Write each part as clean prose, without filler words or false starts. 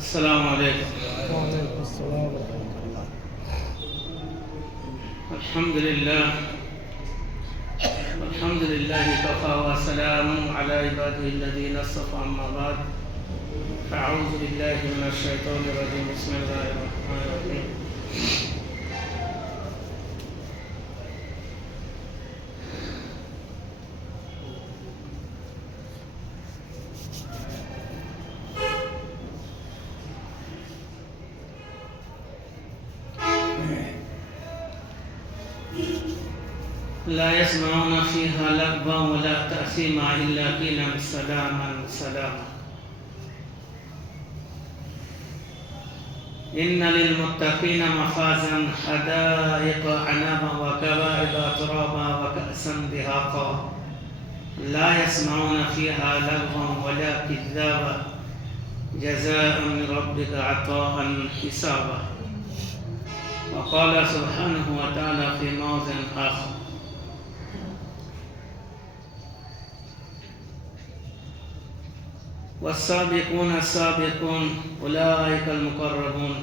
السلام عليكم. وعليكم السلام ورحمة الله. الحمد لله كفى وسلام على عباده الذين اصطفى. أما بعد فأعوذ بالله من الشيطان الرجيم. بسم الله الرحمن الرحيم. لا يسمعون فيها لغوا ولا تأثيما إلا قيلا سلاما سلاما. إن للمتقين مفازا حدائق أعنابا وكواعب أترابا وكأسا دهاقا لا يسمعون فيها لغوا ولا كذابا جزاء من ربك عطاء حسابا. وقال سبحانه وتعالى في موضع آخر: والسابقون السابقون أولئك المقربون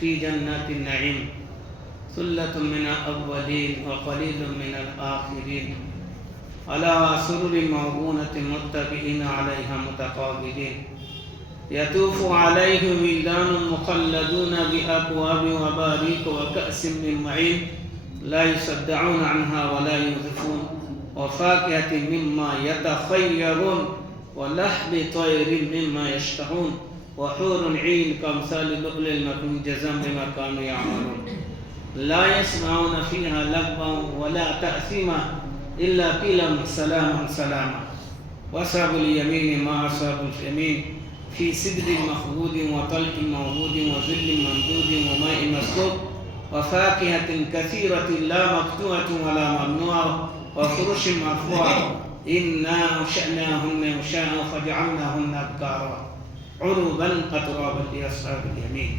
في جنات النعيم ثلة من الأولين وقليل من الآخرين على سرر موضونة متكئين عليها متقابلين يطوف عليهم ولدان مخلدون بأكواب وباريك وكأس من معين لا يصدعون عنها ولا ينزفون وفاكهة مما يتخيرون ولحم طير مما يشتهون وحور عين كأمثال اللؤلؤ المكنون جزاء بما كانوا يعملون. لا يسمعون فيها لغوا ولا تأثيما إلا قيلا سلاما سلاما. وأصحاب اليمين ما أصحاب اليمين في سدر مخضود وطلح موضود وظل ممدود وماء مسكوب وفاكهة كثيرة لا مقطوعة ولا ممنوعة وفرش مرفوعة إنا أنشأناهن إنشاء فجعلناهن أبكارا عربا أترابا لأصحاب اليمين.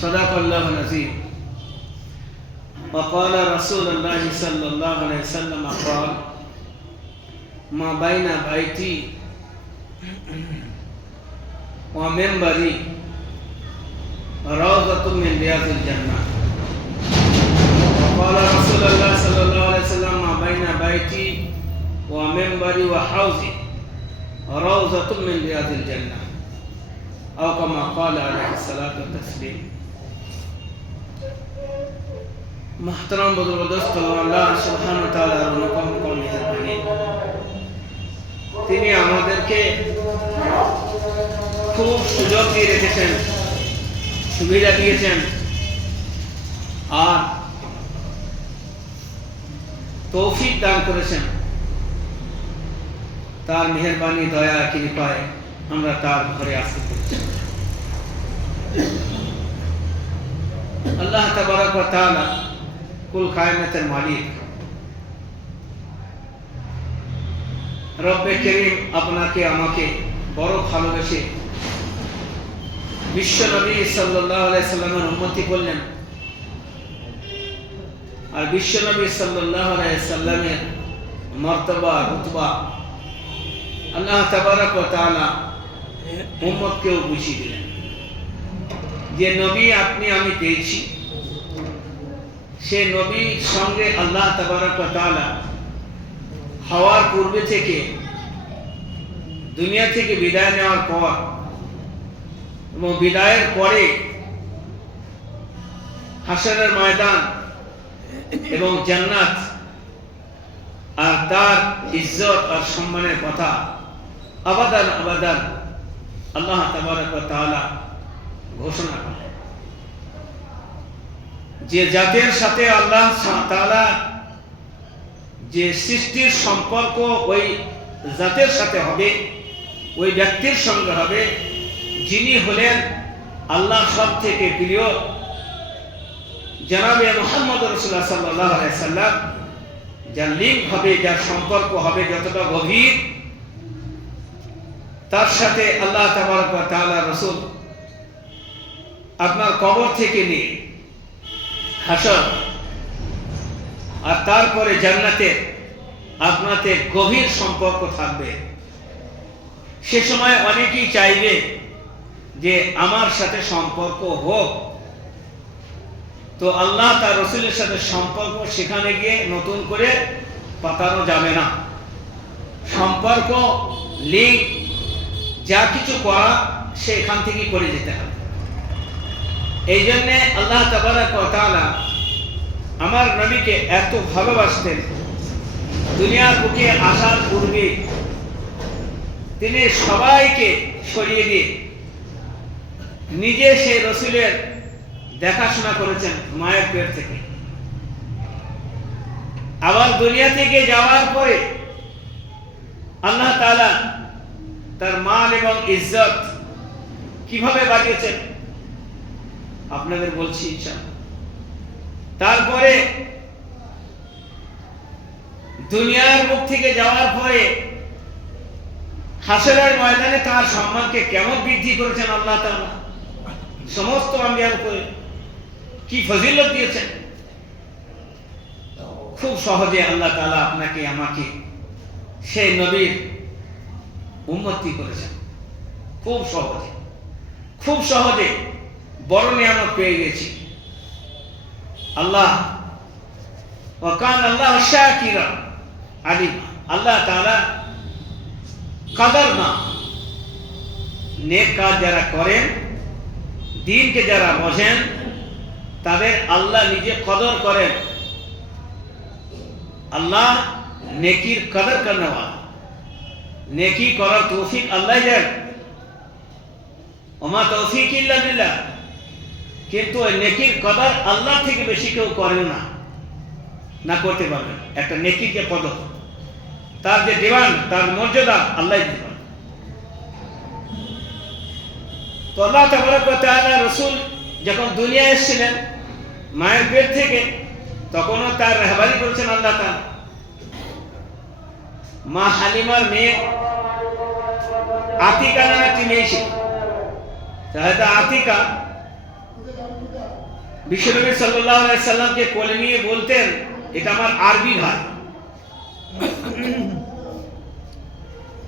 صدق الله العظيم. وقال رسول الله صلى الله عليه وسلم قال: ما بين بيتي ومنبري روضة من رياض الجنة. وقال رسول الله صلى الله عليه وسلم: ما بين بيتي ومنبري وحوضي روضة من رياض الجنة، أو كما قال عليه الصلاة والتسليم. محترم बुजुर्गों আল্লাহ সুবহানাহু ওয়া তাআলার অনুপম মেহেরবানি, তিনি আমাদেরকে খুব সুযোগ দিয়ে রেখেছেন, সুবিধা দিয়েছেন, আর তৌফিক দান করেছেন। তার মেহেরবানি দয়া কৃপায় আমরা তার ঘরে আসতে পেরেছি। আল্লাহ তাবারক ওয়া তাআলা কুল কায়নাতের মালিক রব্বে করিম আপনাকে আমাকে বড় ভালোবেসে বিশ্ব নবী সাল্লাল্লাহু আলাইহি সাল্লামের উম্মতি করলেন, আর বিশ্ব নবী সাল্লাল্লাহু আলাইহি সাল্লামের মর্তবা রুতবা আল্লাহ তাবারক ওয়া তাআলা উম্মতকেও বুঝিয়ে দিলেন যে নবী আপনি আমি পেয়েছি, সে নবীর সঙ্গে আল্লাহ তাবারক ওয়া তাআলা হওয়ার পূর্বে থেকে দুনিয়া থেকে বিদায় নেওয়ার পর এবং বিদায়ের পরে হাসরের ময়দান এবং জান্নাত আর তার ইজ্জত আর সম্মানের কথা আবাদান আবাদান আল্লাহ তাবারক ওয়া তাআলা ঘোষণা করেন। যে জাতের সাথে আল্লাহ তাআলা যে সৃষ্টির সম্পর্ক ওই জাতের সাথে হবে, ওই ব্যক্তির সঙ্গে হবে যিনি হলেন আল্লাহ সব থেকে প্রিয় জনাবে মুহাম্মদ রাসূলুল্লাহ সাল্লাল্লাহু আলাইহি সাল্লাম। যার লিঙ্ক হবে, যার সম্পর্ক হবে যতটা গভীর, তার সাথে আল্লাহ তাবারক ওয়া তাআলা রাসূল আপনার কবর থেকে নিয়ে হাসর আর তারপরে জান্নাতে আপনাদের গভীর সম্পর্ক থাকবে। সে সময় অনেকেই চাইবে যে আমার সাথে সম্পর্ক হোক, তো আল্লাহ তার রসুলের সাথে সম্পর্ক সেখানে গিয়ে নতুন করে পাতানো যাবে না। সম্পর্ক, লিঙ্ক, যা কিছু করা সে এখান থেকে করে যেতে হবে। এই জন্যে আল্লাহ তাবারক ওয়া তাআলা আমার নবীকে এত ভালোবাসতেন, দুনিয়ার বুকে আসার পূর্বে তিনি সবাইকে সরিয়ে দিয়ে নিজে সেই রসুলের দেখাশোনা করেছেন মায়ের পেট থেকে। আবার দুনিয়া থেকে যাওয়ার পরে আল্লাহ তাআলা তার মান এবং ইজ্জত কিভাবে বাড়িয়েছেন আপনাদের বলছি ইনশাআল্লাহ। তারপরে দুনিয়ার মুখ থেকে যাওয়ার পরে হাসরের ময়দানে তার সম্মানকে কেমন বৃদ্ধি করেছেন আল্লাহ তাআলা, সমস্ত আম্বিয়ার উপরে কি ফজিলত দিয়েছেন। খুব সহজে আল্লাহ তাআলা আপনাকে আমাকে সেই নবীর উম্মতি করেছেন। খুব সহজে বড় নিয়ামত পেয়ে গেছি। আল্লাহ ওয়া কানা আল্লাহু শাকিরা আলিমা। আল্লাহ তাআলা কদর না, নেক কাজ যারা করেন, দ্বীনকে যারা বোঝেন, তাদের আল্লাহ নিজে কদর করেন। আল্লাহ নেকির কদর করনে ওয়ালা, নেকি করার তৌফিক আল্লাহ দেন। ওমা তৌফিক ইল্লা বিল্লাহ। কিন্তু ওই নেকির কদর আল্লাহ থেকে বেশি কেউ করেন না, না করতে পারবেন। একটা নেকির যে পদক, তার যে ডিমান্ড, তার মর্যাদা আল্লাহ দিতে পারেন। তো আল্লাহ তাবারক ওয়া তাআলা রাসূল যখন দুনিয়ায় এসেছিলেন মায়ের পেট থেকে, তখনও তার রাহবারি করেছেন আল্লাহ তাআলা। মা হালিমার মেয়ে আতিকা নামে একটি মেয়ে ছিল। হয়তো আতিকা বিশ্বনবী সাল্লাল্লাহু আলাইহি সাল্লামকে কোলে নিয়ে বলতেন, এটা আমার আরবি ভাই।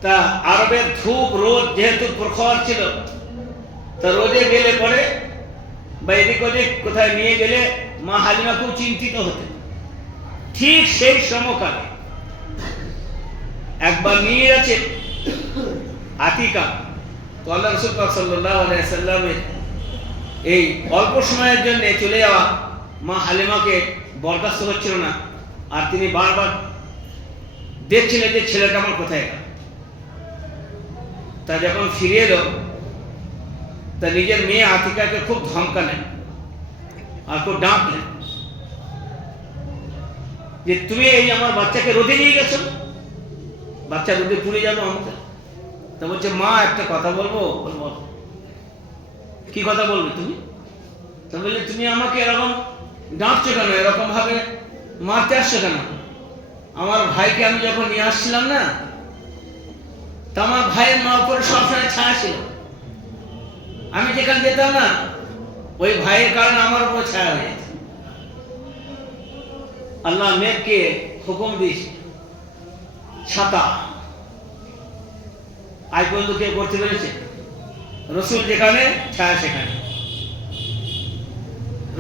তা আরবের ধূপ রোদ যেহেতু প্রখর ছিল, তা রোদে গেলে পরে বা এদিক ওদিক কোথায় নিয়ে গেলে মা হালিমা খুব চিন্তিত হতেন। ঠিক সেই সময়কালে একবার নিয়ে যাচ্ছে আতিকা, তো আল্লাহ রাসূল পাক সাল্লাল্লাহু আলাইহি সাল্লামের এই অল্প সময়ের জন্য চলে যাওয়া মা হালিমাকে বরদাস্ত হচ্ছিল না। আর তিনি বারবার দেখছিলেন যে ছেলেটা আমার কোথায় গেল। তা যখন ফিরে এলো, তা নিজের মেয়ে আতিকাকে খুব ধমকালেন আর খুব ডাকলেন যে তুমি এই আমার বাচ্চাকে রোদে নিয়ে গেছো, বাচ্চা রোদে পুড়ে যাবে আমাকে। তা বলছে, মা একটা কথা বলবো। বলবো, কি কথা বলবে তুমি? তা বললে, তুমি আমাকে এরকম ডাকছো কেন, এরকম ভাবে মারতে আসছো কেন? আমার ভাইকে আমি যখন নিয়ে আসছিলাম না, তা আমার ভাইয়ের মা উপরে সবসময় ছায়া ছিল। আমি যেখানে যেতাম না, ওই ভাইয়ের কারণে আমার উপর ছায়া হয়ে যেত। আল্লাহ মেঘকে হুকুম দিস ছাতা। আজ পর্যন্ত কেউ করতে পেরেছে? রসুল যেখানে ছায়া সেখানে,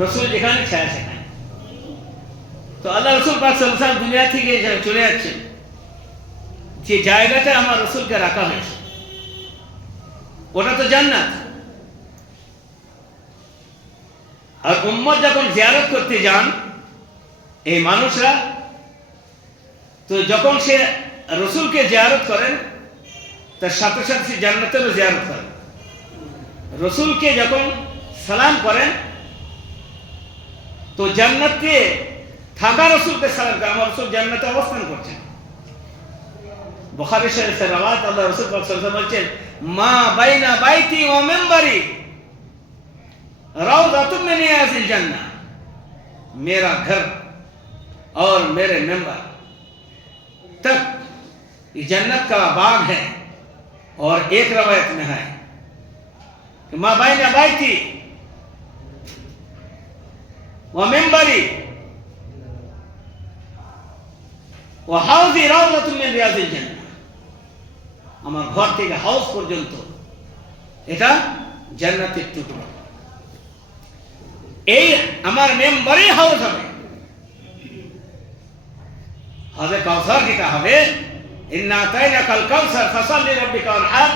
রসুল যেখানে ছায়া সেখানে। তো আল্লাহ রসুল পাক সাল্লাল্লাহু আলাইহি ওয়াসাল্লাম দুনিয়া থেকে চলে যাচ্ছেন, যে জায়গাটা আমার রসুলকে রাখা হয়েছে ওটা তো জান্নাত। আর উম্মত যখন জিয়ারত করতে যান এই মানুষরা, তো যখন সে রসুলকে জিয়ারত করেন, তার সাথে সাথে সে জান্নাতেরও জিয়ারত করেন। রসুলকে যখন সালাম করেন, তো জান্নাতে থাকা রসুলকে সালাম করেন, আমার রসুল জান্নাতে অবস্থান করছেন। বুখারী শরীফের রাওয়াত, আল্লাহ রাসূল পাক সাল্লাল্লাহু আলাইহি ওয়াসাল্লাম বলছেন, মা বাইনা বাইতি ওয়া মিম্বারি राउज़तुम मिन रियाज़िल जन्नह। मेरा घर और मेरे मेंबर तक ये जन्नत का बाग है। और एक रवायत में है कि मा बैना बैती व मिंबरी व हाउज़ी राउज़तुम मिन रियाज़िल जन्नह। আমার ঘর থেকে হাউস পর্যন্ত এটা জান্নাতের টুকরো। এই আমার মেম্বারই হাউস হবে, হাউজে কাউসার যেটা হবে, ইন্না আতাইনাকাল কাউসার ফাসাল্লি লিরাব্বিকা ওয়ানহার,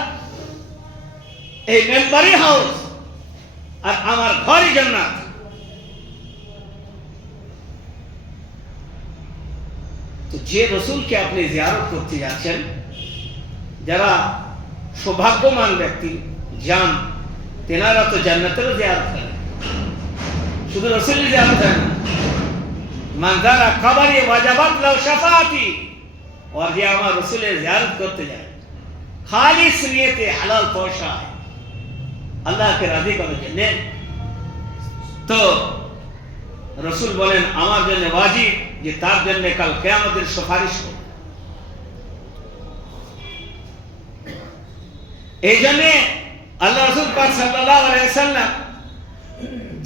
এই মেম্বারই হাউস আর আমার ঘরই জান্নাত। তো যে রসুলকে আপনি জিয়ারত করতে যাচ্ছেন, যারা সৌভাগ্যবান ব্যক্তি যান, তেনারা তো জান্নাতেরও জিয়ারত করেন, শুধু রসুলের জিয়ারত হয় না। মান যারা কবরে ওয়াজাবাত লাহু শাফাআতি, और যে আমার রসুলের জিয়ারত করতে যায় খালিস নিয়তে হালাল পয়সা আল্লাহকে রাজি করার জন্য, তো রসুল বলেন আমার জন্য ওয়াজিব যে তার জন্য কাল কিয়ামতের সুপারিশ করব। এই জন্য আল্লাহ রসুল পাক সাল্লাল্লাহু আলাইহি ওয়াসাল্লাম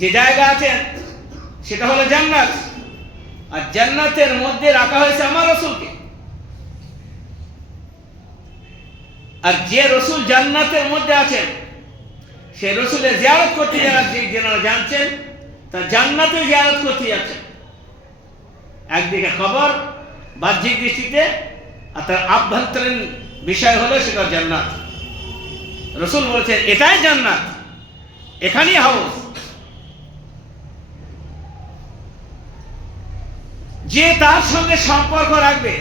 যে জায়গা আছেন সেটা হলো জান্নাত, আর জান্নাতের মধ্যে রাখা হয়েছে আমার রসুলকে। আর যে রসুল জান্নাতের মধ্যে আছেন সে রসুলের জিয়ারত করতে যারা জানছেন তা জান্নাতে জিয়ারত করতে যাচ্ছেন। একদিকে খবর বাহ্যিক দৃষ্টিতে, আর তার আভ্যন্তরীণ বিষয় হলো সেটা জান্নাত। রসুল বলছেন এটাই জান্নাত, এখানেই হাউস। যে তার সঙ্গে সম্পর্ক রাখবে,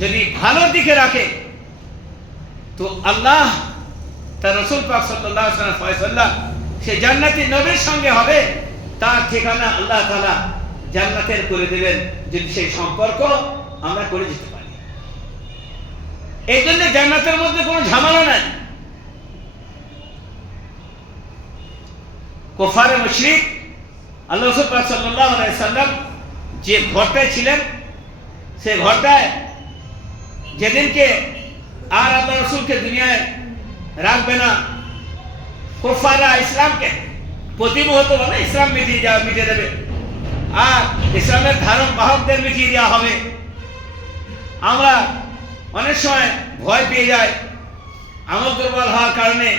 যদি ভালোর দিকে রাখে, তো আল্লাহ তার রসুল পাক সাল্লাল্লাহু আলাইহি ওয়াসাল্লাম ফয়সালা সে জান্নাতি নবীর সঙ্গে হবে, তার ঠিকানা আল্লাহ তাআলা জান্নাতের করে দেবেন, যদি সেই সম্পর্ক আমরা করে যেতে পারি। এই জন্য জান্নাতের মধ্যে কোনো ঝামেলা নাই। কুফারে মুশরিক আল্লাহ রাসূল পাক সাল্লাল্লাহু আলাইহি ওয়াসাল্লাম যে ঘরটায় ছিলেন, সে ঘরটায় যেদিনকে আর আল্লাহ রসুলকে দুনিয়ায় রাখবে না, কুফাররা ইসলামকে প্রতিমুহূর্তভাবে ইসলাম মিটিয়ে দেবে, আর ইসলামের ধারক বাহকদের মিটিয়ে দেওয়া হবে। আমরা অনেক সময় ভয় পেয়ে যাই, আমল দুর্বল হওয়ার কারণে,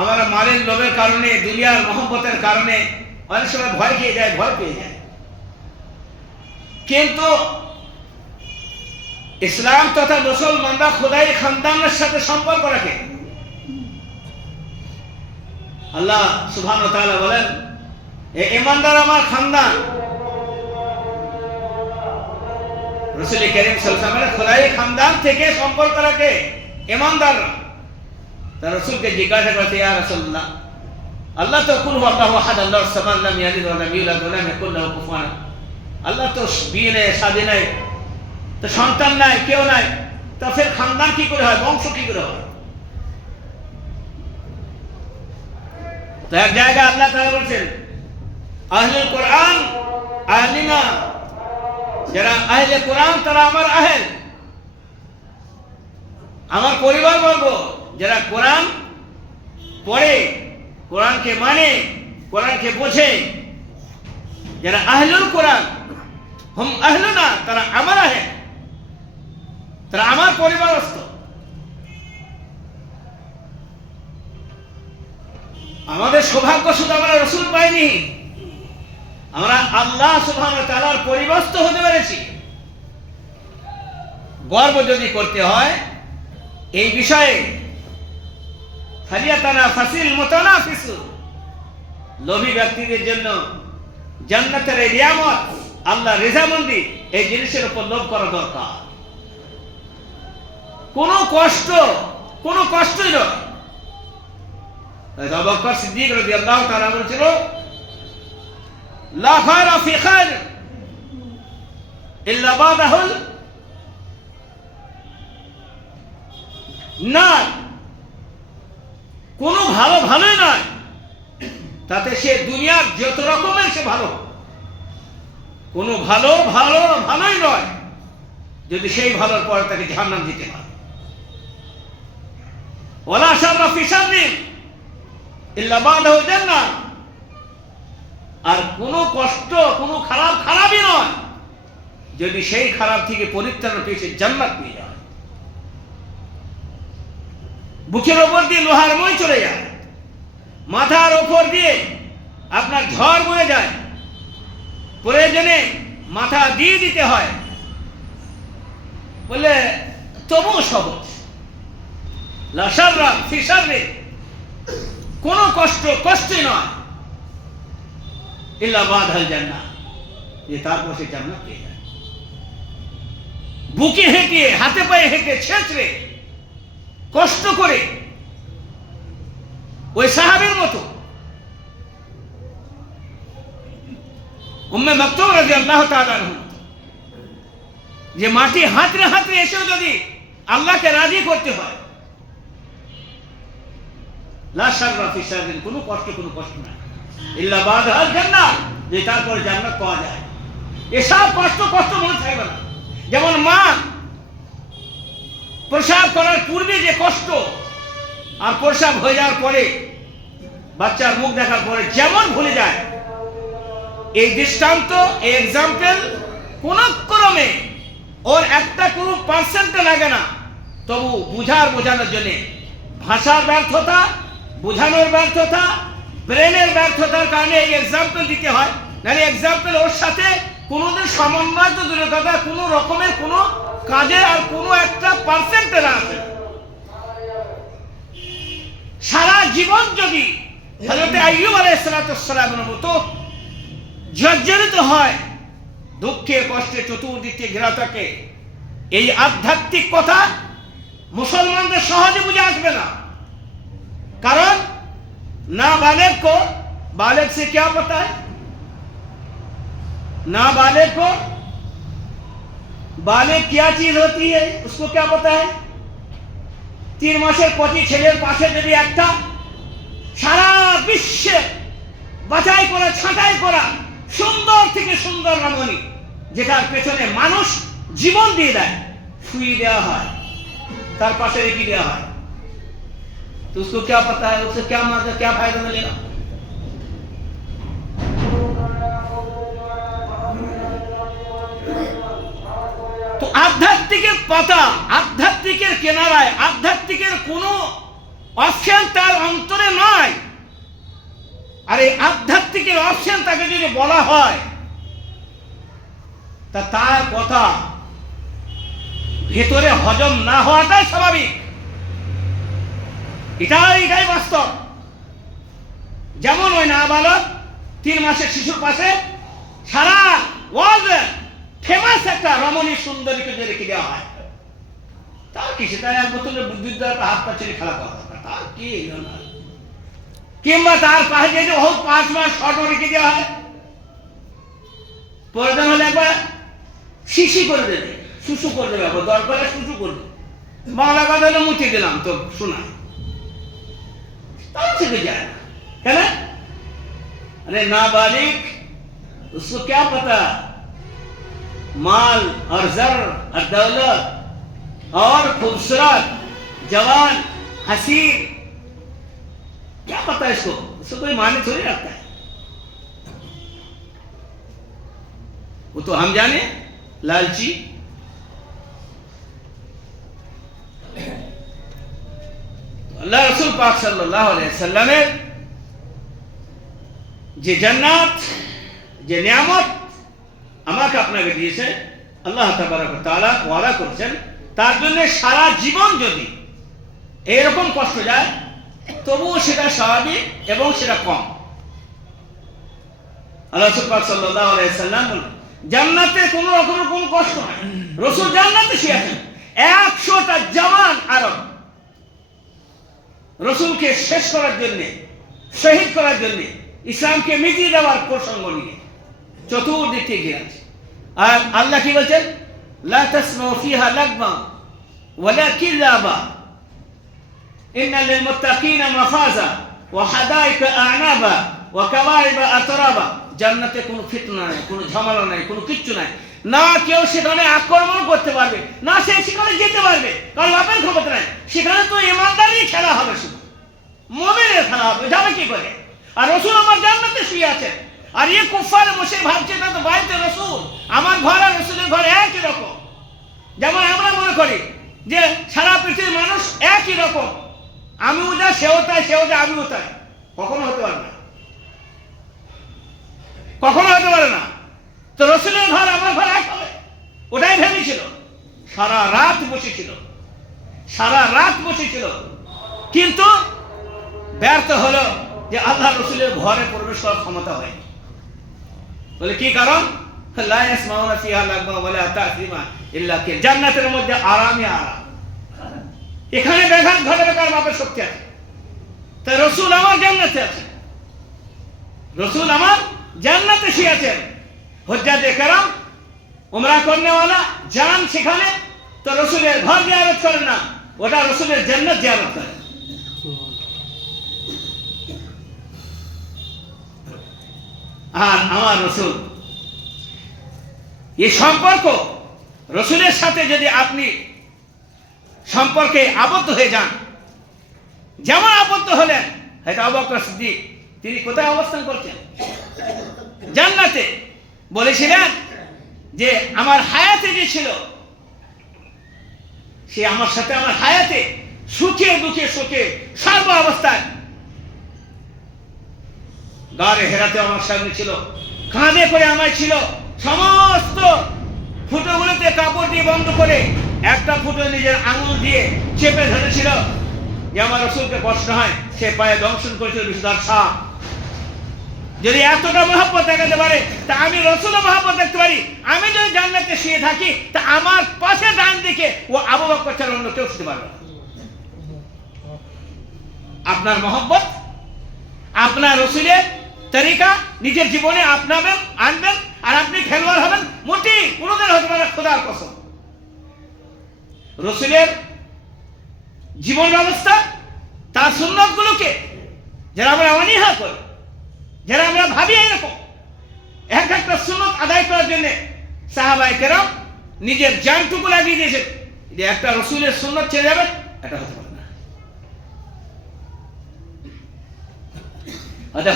আমরা মালের লোভের কারণে, দুনিয়ার মহব্বতের কারণে অনেক সময় ভয় পেয়ে যায়। কিন্তু ইসলাম তথা মুসলমানরা খোদাই খানদানের সাথে সম্পর্ক রাখে। আল্লাহ সুবহানাহু ওয়া তাআলা বলেন, এ ঈমানদার আমার খানদান। রাসূল কারীম সাল্লাল্লাহু আলাইহি ওয়াসাল্লাম খোদাই খানদান থেকে সম্পর্ক রাখে ঈমানদাররা। তার রাসূলকে জিজ্ঞাসা করতে, ইয়া রাসূলুল্লাহ, আল্লাহ তো কুল হুয়াল্লাহু আহাদ, আল্লাহুস সামাদ, লাম ইয়ালিদ ওয়া লাম ইউলাদ ওয়া লাম ইয়াকুল লাহু কুফুয়ান। আল্লাহ তো বিয়ে নেই, শাদী নাই, তো সন্তান নাই, কেউ নাই, তা ফের খানদান কি করে হয়, বংশ কি করে হয়? তো এক জায়গায় আল্লাহ তাআলা বলছেন, আহলুল কোরআন আহলিনা, যারা আহলে কোরআন তারা আমার আহল, আমার পরিবার বর্গ, যারা কোরআন পড়ে, কোরআনকে মানে, কোরআনকে বোঝে, যারা আহলুল কোরআন, হুম আহলুনা, তারা আমার আহল, তারা আমার পরিবারস্থ। আমাদের সৌভাগ্য শুধু আমরা রসুল পাইনি, আমরা আল্লাহ সুবহানাহু ওয়া তাআলার পরিবারস্থ হতে পেরেছি। গর্ব যদি করতে হয় এই বিষয়ে, ফালিয়াতানাফাসিল মুতানাফিসুন, লোভী ব্যক্তিদের জন্য জান্নাতের এই নিয়ামত, আল্লাহ রেজামন্দি, এই জিনিসের উপর লোভ করা দরকার। কোনো কষ্টই নয়। আবু বকর সিদ্দিক রাদিয়াল্লাহু তাআলা বলেছিল, লা খায়রা ফি খায়র ইল্লা বাদাহুল নার, কোনো ভালোই নয় তাতে সে দুনিয়ার যত রকমের সে ভালো, কোনো ভালোই নয় যদি সেই ভালোর পরে তাকে জাহান্নাম দিতে হয়। ওয়ালা শাররা ফি শাররিন ইল্লা বাদাহু জান্নাহ, আর কোনো কষ্ট, কোনো খারাপই নয় যদি সেই খারাপ থেকে পরিত্রাণ পেয়ে সে জান্নাত পেয়ে যায়। বুকের ওপর দিয়ে লোহার মই চলে যায়, মাথার ওপর দিয়ে আপনার ঝড় বয়ে যায়, প্রয়োজনে মাথা দিয়ে দিতে হয়, বলে তবুও সহজ। লা শাররা ফি শাররি, কোনো কষ্টই নয়, ইল্লা বাদাল জান্নাহ, যে তারপর সে জান্নাত পেয়ে যায়। বুকে হেঁটে, হাতে পায়ে হেঁটে, ছেঁচড়ে, কষ্ট করে, ওই সাহাবীর মতো উম্মে মাকতুম রাদিয়াল্লাহু তাআলা আনহা, যে মাটি হাতড়ে হাতড়ে এসেও যদি আল্লাহকে রাজি করতে হয়, লা শাররা ফি শাররি, কোনো কষ্ট নাই, ইল্লা বাদাল জান্নাহ, যে তারপরে জান্নাত পাওয়া যায়। এসব কষ্ট মনে থাকবে না। যেমন মা প্রসাব করার পূর্বে যে কষ্ট, আর প্রসাব হয়ে যাওয়ার পরে বাচ্চার মুখ দেখার পরে যেমন ভুলে যায়, এই দৃষ্টান্ত, এই এক্সাম্পল কোন ক্রমে ওর একটা কোনো পার্সেন্ট লাগে না, তবু বোঝানোর জন্য ভাষার ব্যর্থতা, বোঝানোর ব্যর্থতা, ব্রেনের ব্যর্থতার কারণে এই এক্সাম্পল দিতে হয়। নাহলে এক্সাম্পল ওর সাথে কোনোদিন সমন্বয় তো দূরের কথা, কোনো রকমের কোনো কাজে আর কোনো একটা পার্সেন্টে না আছে। সারা জীবন যদি হযরত আইয়ুব আলাইহিস সালামের মতো জর্জরিত হয়, দুঃখে কষ্টে চতুর্দিক থেকে ঘেরা থাকে, এই আধ্যাত্মিক কথা মুসলমানদের সহজে বুঝে আসবে না। कारण नाबालिग को बालिग से क्या पता है, नाबालिग को बालिग क्या चीज होती है उसको क्या पता है। 3 মাসের পটি ছেলের পাশে যদি একটা সারা বিশ্বে বাছাই করা ছাঁটাই করা সুন্দর থেকে সুন্দর রমণী, যেটার পেছনে মানুষ জীবন দিয়ে দেয়, শুয়ে দেওয়া হয়, তার পাশে রেখে দেওয়া হয়, तो उसको क्या पता है उससे क्या मार्ग, क्या फायदा मिलेगा। तो आध्यात्मिकेर पता, आध्यात्मिकेर किनाराय, आध्यात्मिकेर कोनो ऑप्शन तार अंतरे नय। আর এই আধ্যাত্মিকের অপশন তাকে যদি বলা হয়, তা তার কথা ভেতরে হজম না হওয়াটাই স্বাভাবিক, এটাই বাস্তব। যেমন ওই নাবালক 3 মাসের শিশুর পাশে সারা ওয়ার্ল্ড ফেমাস একটা রমণী সুন্দরীকে যে রেখে দেওয়া হয়, তার কি সেটা এক বোতলের বুদ্ধির দ্বারা হাত পা ছেড়ে খেলা করা দরকার, তার কি কিংবা তার পাশে যদি 5 মাস শর্ট রেখে দেওয়া হয়, প্রয়োজন হলে একবার শিশি করে দেবে, শুশু করে দেবে, দরকার শুশু করবে, বাংলা কথা হলে মুছে দিলাম তো শোনা, ताऊ से जाए है ना। अरे नाबालिग उसको क्या पता माल और जर और दौलत और खूबसूरत जवान हसीन, क्या पता इसको, उसको कोई माने थोड़ी रखता है, वो तो हम जाने लालची। আল্লাহ রাসূল পাক সাল্লাল্লাহু আলাইহি সাল্লামের যে জান্নাত, যে নিয়ামত আমাকে আপনাকে দিয়েছে, আল্লাহ তাবারক ওয়া তাআলা ওয়াদা করেছেন, তার জন্য সারা জীবন যদি এরকম কষ্ট যায়, তবুও সেটা স্বাভাবিক এবং সেটা কম। আল্লাহ রাসূল পাক সাল্লাল্লাহু আলাইহি সাল্লাম বলেন, জান্নাতে কোনো রকমের কোনো কষ্ট নাই। রাসূল জান্নাতে শুয়েছেন, 100টা জওয়ান আরব রসুলকে শেষ করার জন্য, শহীদ করার জন্য, ইসলামকে মিটিয়ে দেওয়ার প্রসঙ্গ নিয়ে চতুর্দিকে ঘিরে আছে। আর আল্লাহ কি বলছেন, লা তাসমাউ ফিহা লাগবা ওয়ালা কিযাবা ইন্না লিল মুত্তাকিনা মাফাজা ওয়া হাদাইকা আ'নাবা ওয়া কাওয়াইবা আতরাবা। জান্নাতে কোনো ফিতনা নাই, কোনো ঝামেলা নাই, কোনো কিচ্ছু নাই, না কেউ সেখানে আক্রমণ করতে পারবে, না সে সেখানে যেতে পারবে, কারণ বাপের ক্ষমতা নাই। সেখানে তো ইমানদারই খেলা হবে, শুধু মুমিনের খেলা হবে, যাবে কি করে। আর রাসূল আমার জান্নাতে শুয়ে আছেন, আর এই কুফার বসে ভাবছে তা তো বাড়িতে রাসূল, আমার ঘর আর রাসূলের ঘর একই রকম। যেমন আমরা মনে করি যে সারা পৃথিবীর মানুষ একই রকম, আমিও যা সেও তাই, সেও যা আমিও তাই, কখনো হতে পারে না, কখনো হতে পারে না। তো রসুলের ঘর আমার ঘর এক হবে, ওটাই ভেবেছিল। সারা রাত বসেছিল, সারা রাত বসেছিল, কিন্তু ব্যর্থ হলো যে আল্লাহ রসুলের ঘরে প্রবেশ করার ক্ষমতা হয়নি। বলে কি কারণ? লা ইয়াসমাউনা ফিহা লাগওয়া ওয়ালা তাসিমা ইল্লা কি, জান্নাতের মধ্যে আরামই আরাম। এখানে ব্যাঘাত ঘটাবে কার বাপের শক্তি আছে? তাই রসুল আমার জান্নাতে আছে, রসুল আমার জান্নাতে শুয়ে আছেন। হুজ্জাতে কেরাম উমরা করনেওয়ালা যান সেখানে, তো রসুলের ঘর জিয়ারত করেন না, ওটা রসুলের জান্নাত জিয়ারত করে। আর আমার রসুল, এই সম্পর্ক রসুলের সাথে যদি আপনি সম্পর্কে আবদ্ধ হয়ে যান, যেমন আবদ্ধ হলেন, হয়তো আবু বকর সিদ্দিক তিনি কোথায় অবস্থান করছেন? জান্নাতে। বলেছিলেন যে আমার হায়াতে যে ছিল, সে আমার সাথে আমার হায়াতে সুখে দুঃখে সুখে সর্ব অবস্থায়, গারে হেরাতে আমার সামনে ছিল, কাঁধে করে আমায় ছিল, সমস্ত ফুটোগুলোতে কাপড় দিয়ে বন্ধ করে একটা ফুটো নিজের আঙুল দিয়ে চেপে ধরেছিল, যে আমার রসুলকে কষ্ট হয়, সে পায়ে দংশন করেছিল বিষধর সাপ। যদি এতটা মহব্বত দেখাতে পারে, তা আমি রসুলের মহব্বত দেখতে পারি। আমি যদি জান্নাতে শুয়ে থাকি, তা আমার পাশে ডান দিকে ও আবু বকর ছাড়া অন্য কেউ শুতে পারবে না। আপনার মহব্বত, আপনার রসুলের তরিকা নিজের জীবনে আপনাবেন, আনবেন, আর আপনি খেলোয়াড় হবেন, মোটেই কোনোদিন হতে পারে খোদার কসম। রসুলের জীবন ব্যবস্থা, তার সুন্নত গুলোকে যারা আমরা অনীহা করি, যারা আমরা ভাবি এরকম, এক একটা সুন্নত আদায় করার জন্য সাহাবায়ে কেরাম নিজের জানটুকু লাগিয়ে দিয়েছেন, যে একটা রসুলের সুন্নত ছেড়ে যাবে, এটা হতে পারে না।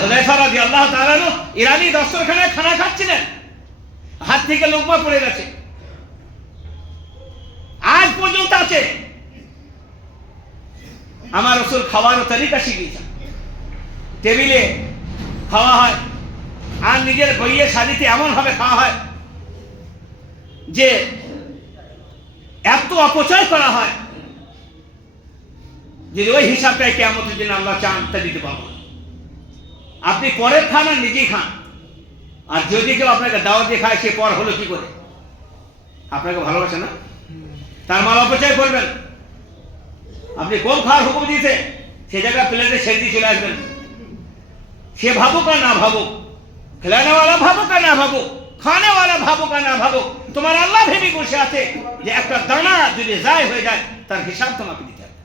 হুযায়ফা রাদিয়াল্লাহু তাআলা আনহু ইরানি দস্তরখানায় খানা খাচ্ছিলেন, হাত থেকে লোকমা পড়ে গেছে, আজ পর্যন্ত আছে। আমার রসুল খাওয়ার তরিকা শিখিয়েছেন, টেবিলে খাওয়া হয়, আর নিজের বইয়ের শাড়িতে এমন ভাবে খাওয়া হয় যে এত অপচয় করা হয়, যদি ওই হিসাবটাই কিয়ামতের দিন আল্লাহ চান, তা দিতে পারবো না। আপনি পরের খান আর নিজেই খান, আর যদি কেউ আপনাকে দাওয়াত দিয়ে খায়, সে পর হলো কি করে? আপনাকে ভালোবাসে না, তার মাল অপচয় করবেন। আপনি কম খাওয়ার হুকুম দিয়েছে, সে জায়গায় প্লেটে ছেড়ে দিয়ে চলে আসবেন। সে ভাবুক আর না ভাবুক, খেলানেওয়ালা ভাবুক আর না ভাবুক, খানেওয়ালা ভাবুক আর না ভাবুক, তোমার আল্লাহ ভেবে বসে আছে যে একটা দানা যদি যায় হয়ে যায়, তার হিসাব তোমাকে দিতে হবে।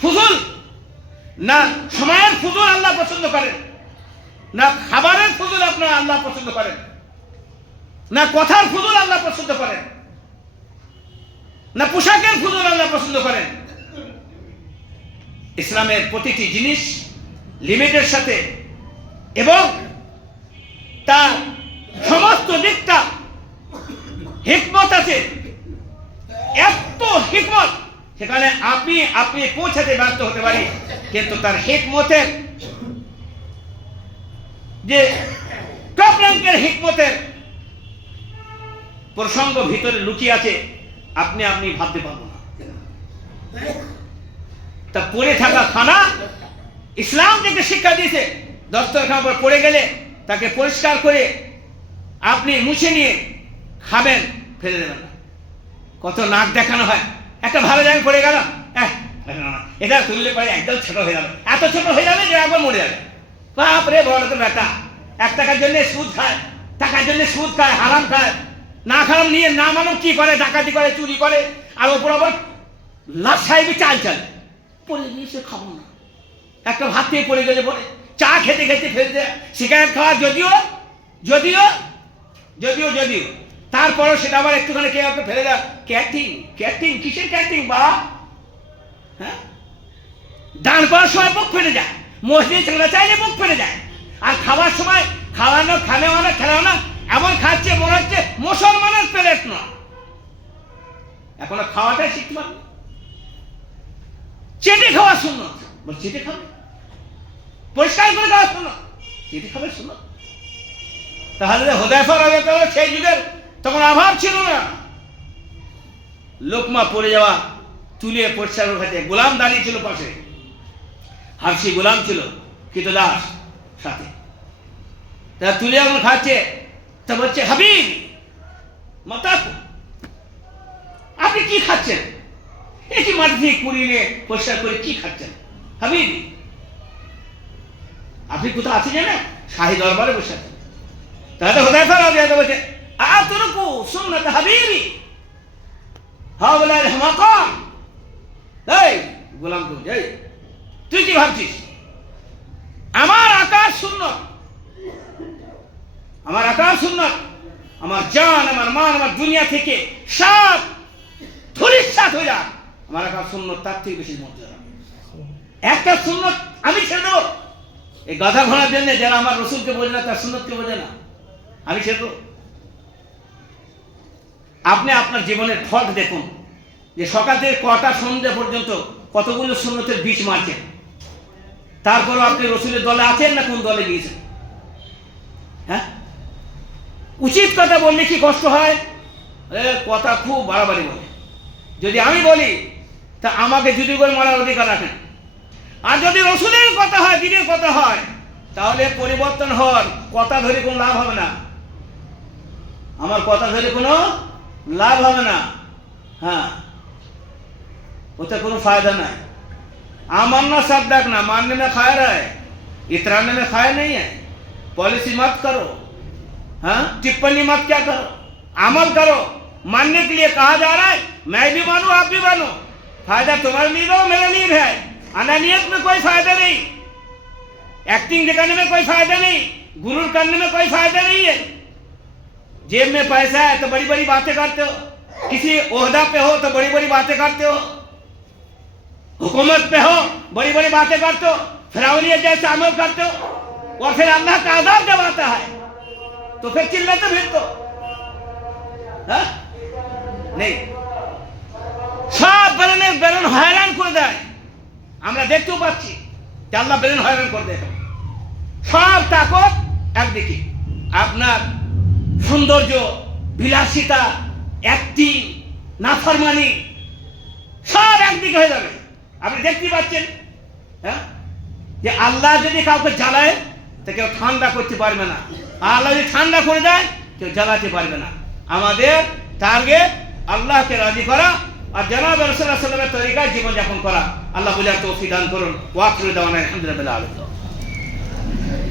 ফুজুল না, সময়ের ফুজুল আল্লাহ পছন্দ করেন না, খাবারের ফুজুল আপনার আল্লাহ পছন্দ করেন না, কথার ফুজুল আল্লাহ পছন্দ করেন না, পোশাকের ফুজুল আল্লাহ পছন্দ করেন। ইসলামের প্রতিটি জিনিস লিমিটের সাথে এবং তার সমস্ত দিকটা হিকমত আছে, এত হিকমত, সেখানে আপনি পৌঁছাতে ব্যর্থ হতে পারি, কিন্তু তার হিকমতের যে টপ র্যাঙ্কের হিকমতের প্রসঙ্গ ভিতরে লুকিয়ে আছে, আপনি ভাবতে পারবো না। তা পড়ে থাকা খানা ইসলাম থেকে শিক্ষা দিয়েছে, দস্তরখানার উপর পড়ে গেলে তাকে পরিষ্কার করে আপনি মুছে নিয়ে খাবেন, ফেলে দেবেন না। কত নাক দেখানো হয়, একটা ভালো জায়গায় পড়ে গেল, এটা তুললে পরে একদম ছোট হয়ে যাবে, এত ছোট হয়ে যাবে যে একবার মরে যাবে। বাপরে বড় তো বেটা, 1 টাকার জন্য সুদ খায়, টাকার জন্য সুদ খায়, হারাম খায়, না খারাপ নিয়ে না মানো কি করে, ডাকাতি করে, চুরি করে, আর ওপর আবার লাভ সাহেবই চাল পড়ে গিয়ে সে খাবো না। একটা ভাত দিয়ে পড়ে গেলে পরে চা খেতে খেতে ফেলে দেয়, সিগারেট খাওয়া যদিও যদিও যদিও যদিও তারপরেও সেটা আবার একটুখানি কে একটা ফেলে দেয়। ক্যাটিং কিসের ক্যাটিং বা? হ্যাঁ, দান করার সময় বুক ফেলে যায়, মসজিদে চলে চাইলে বুক ফেলে যায়, আর খাওয়ার সময় খেলানো এমন খাচ্ছে মনে হচ্ছে মুসলমানের প্লেট নয়। এখনো খাওয়াটাই শিখতে পারবে। চেটে খাওয়া সুন্নত। বল চেটে খাবে, পরিষ্কার করে খাওয়া সুন্নত, চেটে খাবে সুন্নত। তাহলে হুযায়ফা রাদিয়াল্লাহু আনহু সেই যুগের তখন অভাব ছিল না, লোকমা পড়ে যাওয়া তুলে পরিষ্কার করে খাচ্ছে। গোলাম দাঁড়িয়ে ছিল পাশে, হাবশি গোলাম ছিল কৃতদাস সাথে, তারা তুলে যখন খাচ্ছে তা বলছে হাবিব মাতাকু, আপনি কি খাচ্ছেন? এটি মাটি থেকে কুড়িয়ে নিয়ে পরিষ্কার করে কি খাচ্ছেন হাবিব? আপনি কোথাও আছে জানেন? শাহী দরবারে বসে আছেন। তাহলে হুযায়ফা রাদিয়াল্লাহু আনহু বলছে আতরুকু সুন্নাত হাবিবি হাওলাল হামাকাম। এই গোলাম তো এই তুই কি ভাবছিস? আমার আকার সুন্নত, আমার আকার সুন্নত, আমার জান, আমার মান, আমার দুনিয়া থেকে সব ধূলিসাৎ হয়ে যাক, আমার আকার সুন্নত তার থেকে বেশি মর্যাদা। একটা সুন্নত আমি ছেড়ে দেবো এই গাধা ঘোড়ার জন্য, যারা আমার রসুলকে বোঝে না, তার সুন্নতকে বোঝে না, আমি ছেড়ে দেবো? আপনি আপনার জীবনের ফল দেখুন যে সকাল থেকে কটা সন্ধ্যা পর্যন্ত কতগুলো সুন্নতের বীজ মারছেন, তারপরও আপনি রসুলের দলে আছেন না কোন দলে গিয়েছেন? হ্যাঁ, উচিত কথা বললে কি কষ্ট হয়? কথা খুব বাড়াবাড়ি বলে। যদি আমি বলি তা আমাকে জুদি করে মারার অধিকার রাখেন, আর যদি রসুলের কথা হয়, দিনের কথা হয়, তাহলে পরিবর্তন হওয়ার কথা ধরে কোনো লাভ হবে না, আমার কথা ধরে কোনো লাভ হবে না। হ্যাঁ, ওতে কোনো फायदा नहीं। आमन्ना सब देखना, मानने में खाया रहा है, इतराने में खाया नहीं है। पॉलिसी मत करो, हाँ, टिप्पणी मत क्या करो, अमल करो। मानने के लिए कहा जा रहा है, मैं भी मानू आप भी मानो, फायदा तुम्हारे लिए हो, मेरे लिए है। अनानियत में कोई फायदा नहीं, एक्टिंग दिखाने में कोई फायदा नहीं, गुरूर करने में कोई फायदा नहीं है। जेब में पैसा है तो बड़ी बड़ी बातें करते हो, किसी ओहदा पे हो तो बड़ी बड़ी बातें करते हो, हुकूमत पे हो बड़ी बड़ी बातें करते हो, फिरौनियत जैसे अमल करते हो, और फिर अल्लाह का अज़ाब जब आता है तो फिर चिल्लाते फिरते हो। हाँ? नहीं, सब বেরেন হয়রান করে দেয়, আমরা দেখতেও পাচ্ছি যে আল্লাহ বেরেন হয়রান করে দেয়। সব তাকত একদিকে, আপনার সৌন্দর্য, বিলাসিতা, অ্যাক্টিং, নাফরমানি সব একদিকে হয়ে যাবে। আপনি দেখতে পাচ্ছেন, হ্যাঁ, যে আল্লাহ যদি কাউকে জ্বালায় তা কেউ ঠান্ডা করতে পারবে না, আর আল্লাহ যদি ঠান্ডা করে দেয় কেউ জ্বালাতে পারবে না। আমাদের টার্গেট আল্লাহকে রাজি করা আর জনাব রাসূলুল্লাহ সাল্লাল্লাহু আলাইহি ওয়াসাল্লামের তরিকায় জীবনযাপন করা। আল্লাহ বুঝার তৌফিক দান করুন। ওয়া আখিরু দাওয়ানা আলহামদুলিল্লাহ।